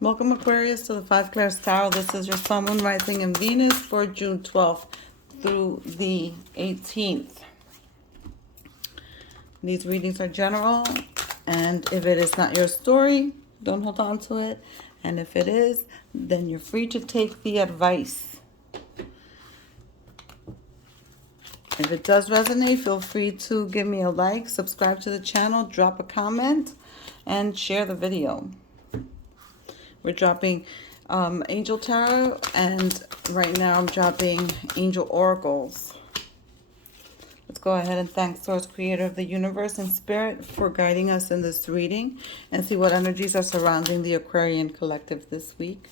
Welcome, Aquarius, to the 5 Clairs Tarot. This is your Sun, Moon, Rising, and Venus for June 12th through the 18th. These readings are general, and if it is not your story, don't hold on to it. And if it is, then you're free to take the advice. If it does resonate, feel free to give me a like, subscribe to the channel, drop a comment, and share the video. We're dropping Angel Tarot, and right now I'm dropping Angel Oracles. Let's go ahead and thank Source, Creator of the Universe and Spirit for guiding us in this reading and see what energies are surrounding the Aquarian collective this week.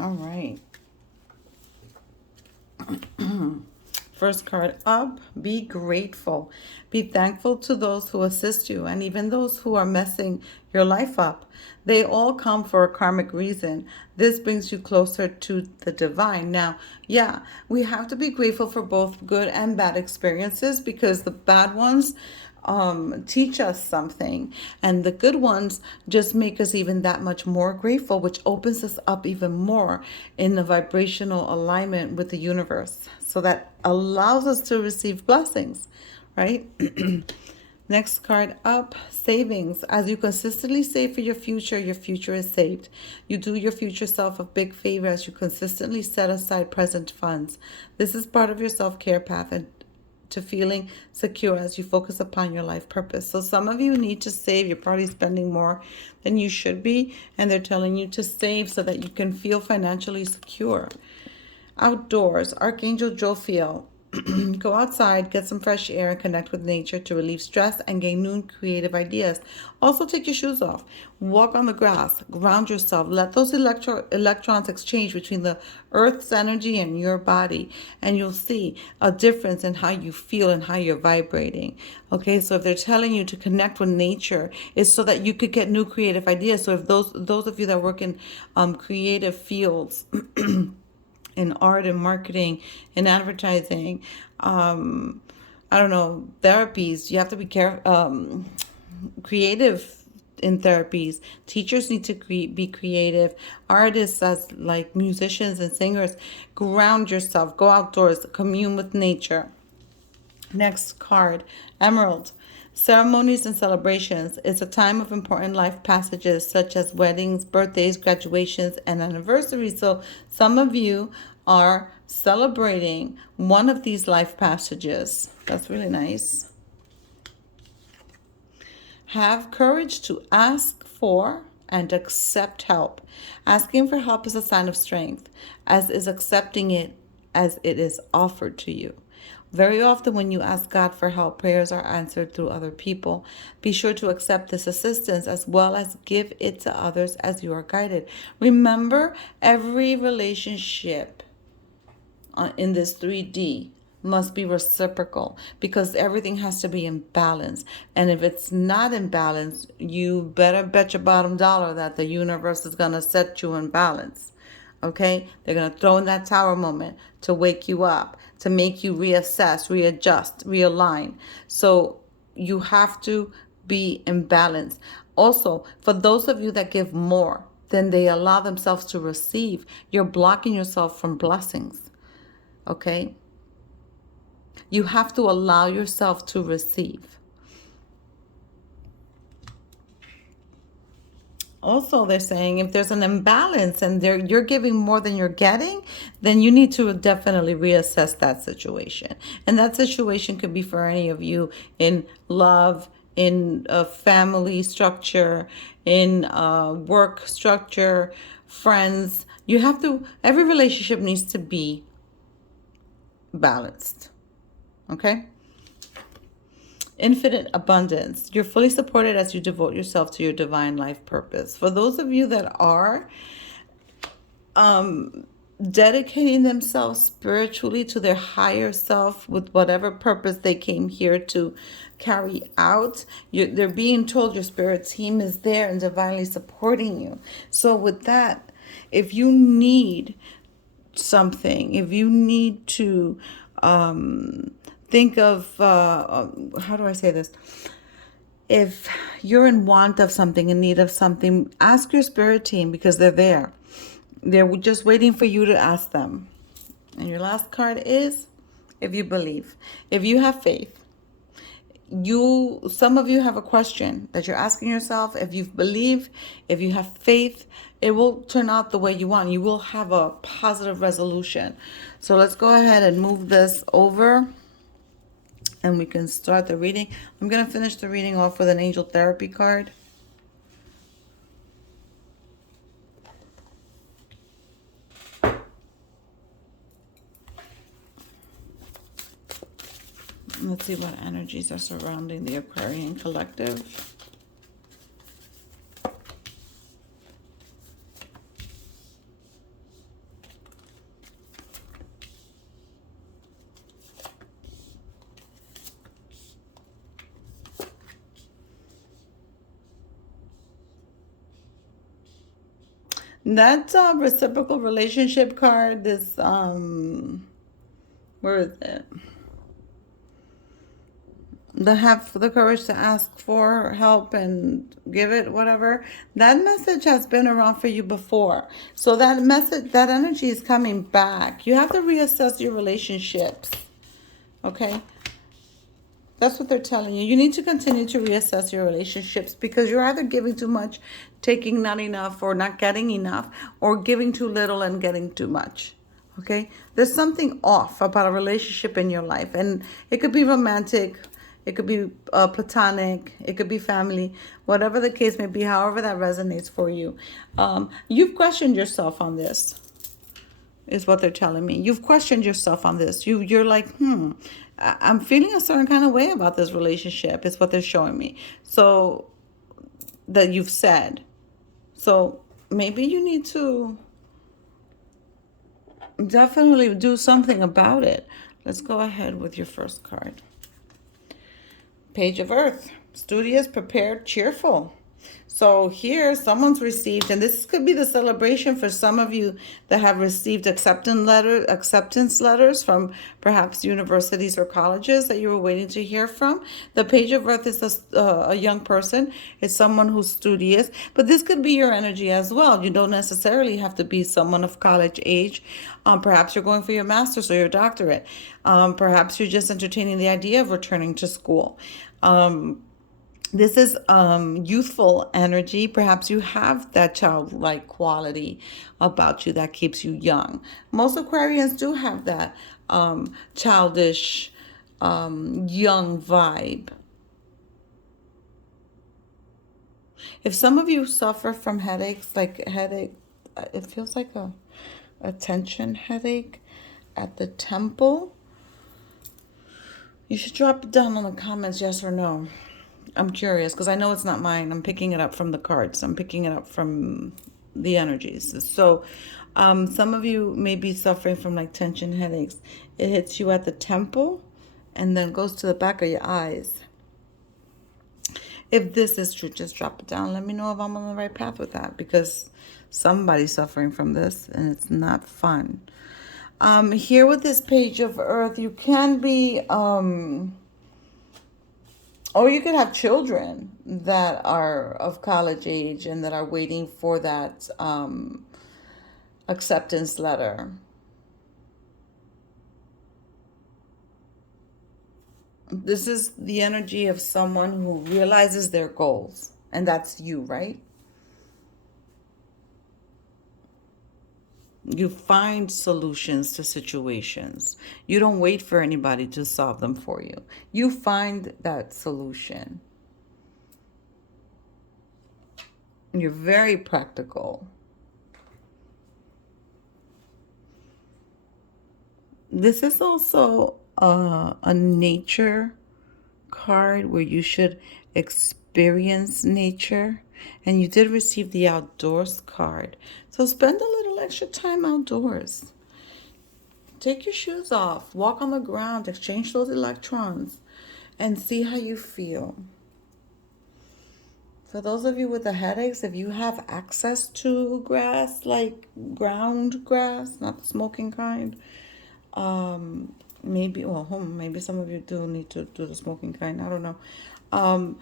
All right. First card up, be grateful. Be thankful to those who assist you and even those who are messing your life up. They all come for a karmic reason. This brings you closer to the divine. Now, yeah, we have to be grateful for both good and bad experiences because the bad ones teach us something, and the good ones just make us even that much more grateful, which opens us up even more in the vibrational alignment with the universe, so that allows us to receive blessings, right? Next card up, savings. As you consistently save for your future is saved. You do your future self a big favor as you consistently set aside present funds. This is part of your self-care path and to feeling secure as you focus upon your life purpose. So some of you need to save. You're probably spending more than you should be, and they're telling you to save so that you can feel financially secure. Outdoors, Archangel Jophiel. Go outside, get some fresh air, and connect with nature to relieve stress and gain new creative ideas. Also, take your shoes off. Walk on the grass. Ground yourself. Let those electrons exchange between the Earth's energy and your body, and you'll see a difference in how you feel and how you're vibrating. Okay, so if they're telling you to connect with nature, it's so that you could get new creative ideas. So if those of you that work in creative fields, in art and marketing and advertising, I don't know, therapies, you have to be creative in therapies. Teachers need to be creative. Artists, as like musicians and singers, ground yourself, go outdoors, commune with nature. Next card, Emerald. Ceremonies and celebrations. It's a time of important life passages such as weddings, birthdays, graduations, and anniversaries. So some of you are celebrating one of these life passages. That's really nice. Have courage to ask for and accept help. Asking for help is a sign of strength, as is accepting it as it is offered to you. Very often when you ask God for help, prayers are answered through other people. Be sure to accept this assistance as well as give it to others as you are guided. Remember, every relationship in this 3D must be reciprocal because everything has to be in balance. And if it's not in balance, you better bet your bottom dollar that the universe is going to set you in balance. Okay? They're going to throw in that tower moment to wake you up, to make you reassess, readjust, realign. So you have to be in balance. Also, for those of you that give more than they allow themselves to receive, you're blocking yourself from blessings. Okay? You have to allow yourself to receive. Also, they're saying if there's an imbalance and you're giving more than you're getting, then you need to definitely reassess that situation. And that situation could be for any of you in love, in a family structure, in a work structure, friends. You have to, every relationship needs to be balanced. Okay? Infinite abundance. You're fully supported as you devote yourself to your divine life purpose. For those of you that are dedicating themselves spiritually to their higher self with whatever purpose they came here to carry out, they're being told your spirit team is there and divinely supporting you. So with that, If you need something, if you need to think of, how do I say this? If you're in want of something, in need of something, ask your spirit team because they're there. They're just waiting for you to ask them. And your last card is if you believe, if you have faith. Some of you have a question that you're asking yourself. If you believe, if you have faith, it will turn out the way you want. You will have a positive resolution. So let's go ahead and move this over and we can start the reading. I'm going to finish the reading off with an angel therapy card. Let's see what energies are surrounding the Aquarian collective. That reciprocal relationship card, this, where is it? Have the courage to ask for help and give it, whatever. That message has been around for you before. So that message, that energy is coming back. You have to reassess your relationships. Okay? That's what they're telling you. You need to continue to reassess your relationships because you're either giving too much, taking not enough, or not getting enough, or giving too little and getting too much. Okay? There's something off about a relationship in your life. And it could be romantic, it could be platonic, it could be family, whatever the case may be, however that resonates for you. You've questioned yourself on this, is what they're telling me. You've questioned yourself on this. You're like, I'm feeling a certain kind of way about this relationship, is what they're showing me. So, that you've said. So, maybe you need to definitely do something about it. Let's go ahead with your first card. Page of Earth. Studious, prepared, cheerful. So here someone's received, and this could be the celebration for some of you that have received acceptance letters from perhaps universities or colleges that you were waiting to hear from. The Page of Earth is a young person. It's someone who's studious, but this could be your energy as well. You don't necessarily have to be someone of college age. Perhaps you're going for your master's or your doctorate. Perhaps you're just entertaining the idea of returning to school. This is youthful energy. Perhaps you have that childlike quality about you that keeps you young. Most Aquarians do have that childish, young vibe. If some of you suffer from headaches, it feels like a tension headache at the temple, you should drop it down in the comments, yes or no. I'm curious because I know it's not mine. I'm picking it up from the cards. I'm picking it up from the energies. So some of you may be suffering from like tension headaches. It hits you at the temple and then goes to the back of your eyes. If this is true, just drop it down. Let me know if I'm on the right path with that because somebody's suffering from this and it's not fun. Here with this Page of Earth, you can be... or you could have children that are of college age and that are waiting for that acceptance letter. This is the energy of someone who realizes their goals. And that's you, right? You find solutions to situations. You don't wait for anybody to solve them for you. You find that solution. You're very practical. This is also a nature card where you should experience nature. And you did receive the outdoors card. So spend a little extra time outdoors. Take your shoes off, walk on the ground, exchange those electrons, and see how you feel. For those of you with the headaches, if you have access to grass, like ground grass, not the smoking kind, maybe, well, maybe some of you do need to do the smoking kind. I don't know. Um,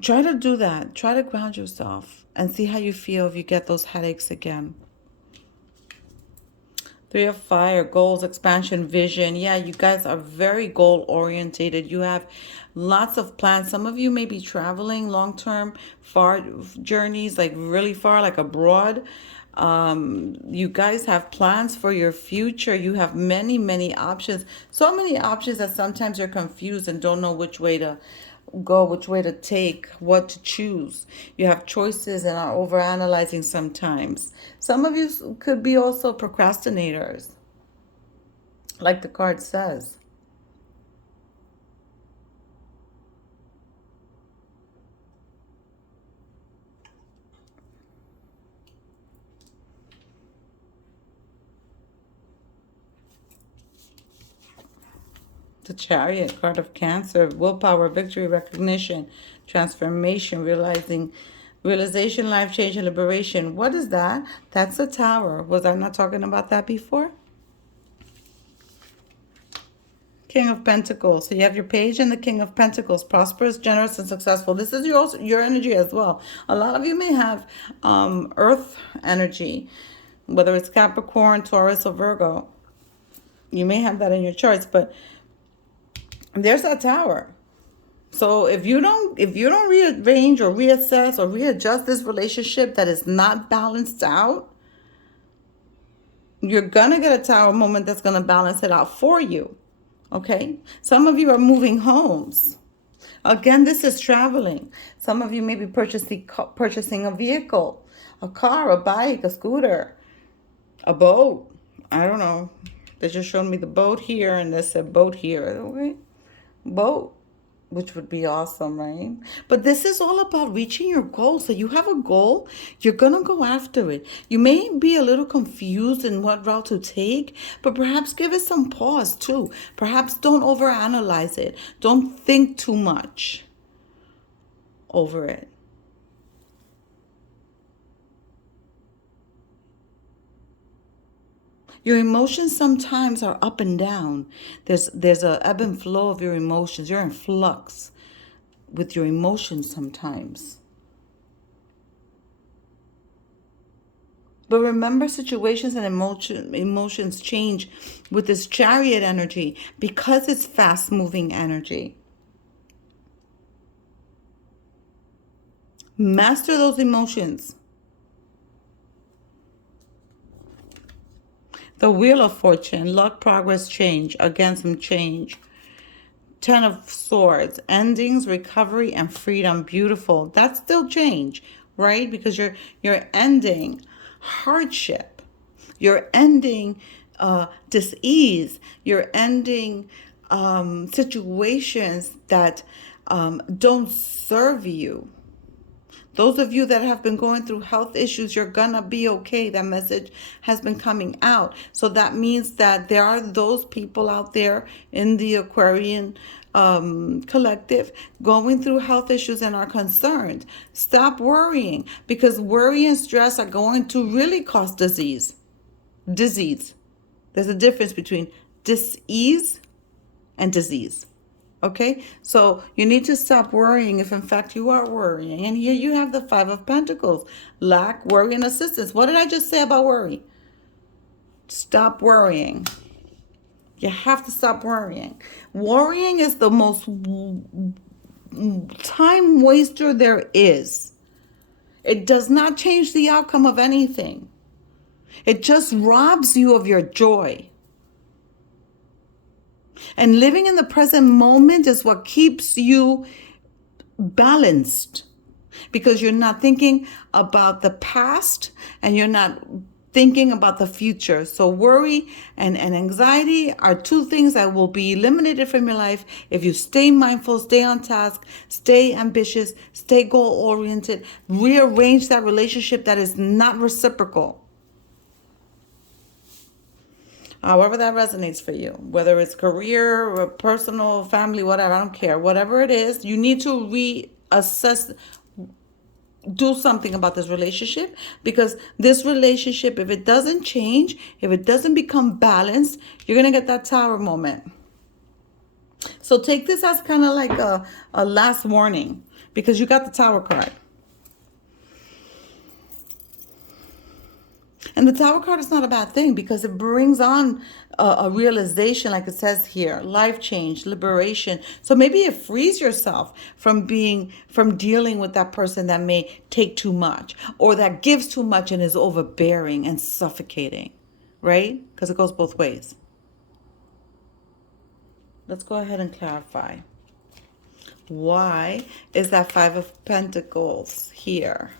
Try to do that. Try to ground yourself and see how you feel if you get those headaches again. Three of Fire, goals, expansion, vision. Yeah, you guys are very goal orientated. You have lots of plans. Some of you may be traveling long term, far journeys, like really far, like abroad. You guys have plans for your future. You have many, many options. So many options that sometimes you're confused and don't know which way to go, which way to take, what to choose. You have choices and are overanalyzing sometimes. Some of you could be also procrastinators, like the card says. The Chariot, card of Cancer, willpower, victory, recognition, transformation, realization, life change, and liberation. What is that? That's a Tower. Was I not talking about that before? King of Pentacles. So you have your Page and the King of Pentacles. Prosperous, generous, and successful. This is your energy as well. A lot of you may have Earth energy, whether it's Capricorn, Taurus, or Virgo. You may have that in your charts, but there's that Tower. So if you don't rearrange or reassess or readjust this relationship that is not balanced out, you're gonna get a Tower moment that's gonna balance it out for you. Okay? Some of you are moving homes. Again, this is traveling. Some of you may be purchasing a vehicle, a car, a bike, a scooter, a boat. I don't know. They just showed me the boat here and they said boat here. Okay? Boat, which would be awesome, right? But this is all about reaching your goal. So you have a goal, you're going to go after it. You may be a little confused in what route to take, but perhaps give it some pause too. Perhaps don't overanalyze it. Don't think too much over it. Your emotions sometimes are up and down. There's a ebb and flow of your emotions. You're in flux with your emotions sometimes. But remember, situations and emotions change with this Chariot energy because it's fast moving energy. Master those emotions. The Wheel of Fortune, luck, progress, change. Again, some change. Ten of Swords, endings, recovery, and freedom. Beautiful. That's still change, right? Because you're ending hardship. You're ending dis-ease. You're ending situations that don't serve you. Those of you that have been going through health issues, you're gonna be okay. That message has been coming out. So that means that there are those people out there in the Aquarian collective going through health issues and are concerned. Stop worrying, because worry and stress are going to really cause disease. Disease. There's a difference between dis-ease and disease. Okay, so you need to stop worrying if in fact you are worrying. And here you have the Five of Pentacles, lack, worry, and assistance. What did I just say about worry? Stop worrying. You have to stop worrying. Worrying is the most time waster there is. It does not change the outcome of anything. It just robs you of your joy. And living in the present moment is what keeps you balanced, because you're not thinking about the past and you're not thinking about the future. So worry and anxiety are two things that will be eliminated from your life if you stay mindful, stay on task, stay ambitious, stay goal oriented, rearrange that relationship that is not reciprocal. However that resonates for you, whether it's career or personal, family, whatever, I don't care. Whatever it is, you need to reassess, do something about this relationship, because this relationship, if it doesn't change, if it doesn't become balanced, you're going to get that tower moment. So take this as kind of like a last warning, because you got the tower card. And the tower card is not a bad thing, because it brings on a realization, like it says here, life change, liberation. So maybe it frees yourself from dealing with that person that may take too much, or that gives too much and is overbearing and suffocating, right? Because it goes both ways. Let's go ahead and clarify. Why is that Five of Pentacles here?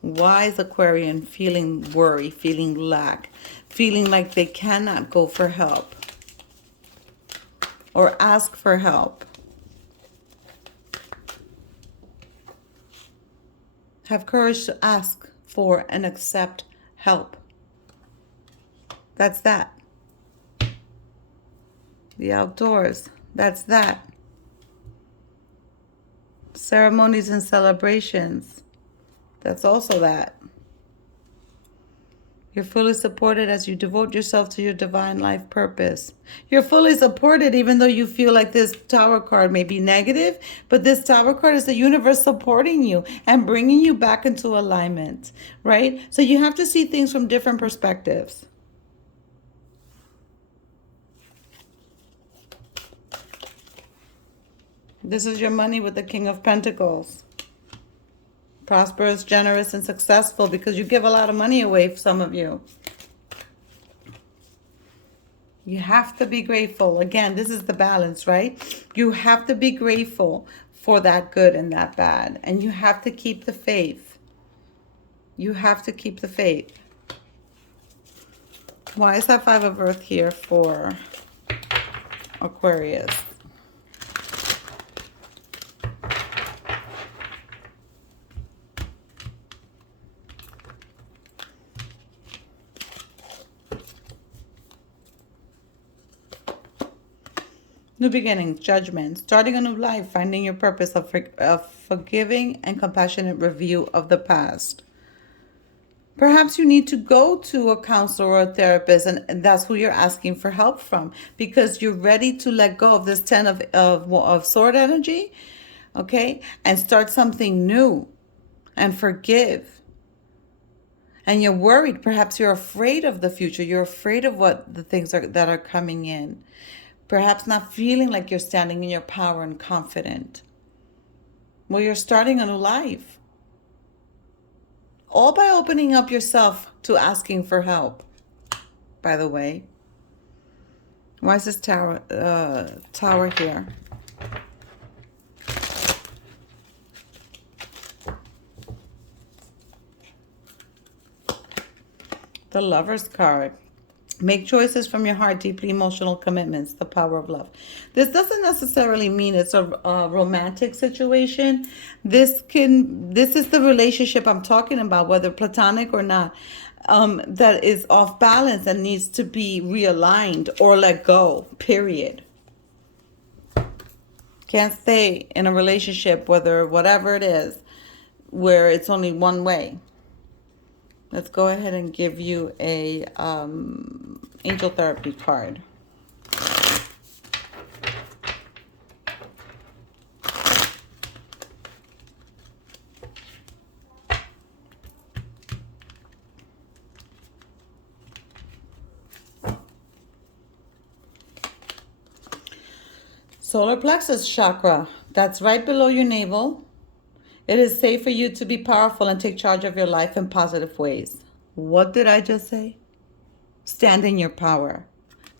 Why is Aquarian feeling worry, feeling lack, feeling like they cannot go for help or ask for help? Have courage to ask for and accept help. That's that. The outdoors. That's that. Ceremonies and celebrations. That's also that. You're fully supported as you devote yourself to your divine life purpose. You're fully supported even though you feel like this tower card may be negative, but this tower card is the universe supporting you and bringing you back into alignment, right? So you have to see things from different perspectives. This is your money with the King of Pentacles. Prosperous, generous, and successful, because you give a lot of money away, some of you. You have to be grateful. Again, this is the balance, right? You have to be grateful for that good and that bad. And you have to keep the faith. You have to keep the faith. Why is that Five of Earth here for Aquarius? New beginnings, judgment, starting a new life, finding your purpose, of forgiving and compassionate review of the past. Perhaps you need to go to a counselor or a therapist, and that's who you're asking for help from, because you're ready to let go of this Ten of Sword energy, okay, and start something new and forgive. And you're worried. Perhaps you're afraid of the future. You're afraid of what the things are that are coming in. Perhaps not feeling like you're standing in your power and confident. Well, you're starting a new life. All by opening up yourself to asking for help, by the way. Why is this tower here? The Lover's card. Make choices from your heart, deeply emotional commitments, the power of love. This doesn't necessarily mean it's a romantic situation. This is the relationship I'm talking about, whether platonic or not, that is off balance and needs to be realigned or let go, period. Can't stay in a relationship, whatever it is, where it's only one way. Let's go ahead and give you a angel therapy card. Solar plexus chakra. That's right below your navel. It is safe for you to be powerful and take charge of your life in positive ways. What did I just say? Stand in your power.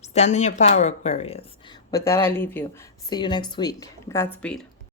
Stand in your power, Aquarius. With that, I leave you. See you next week. Godspeed.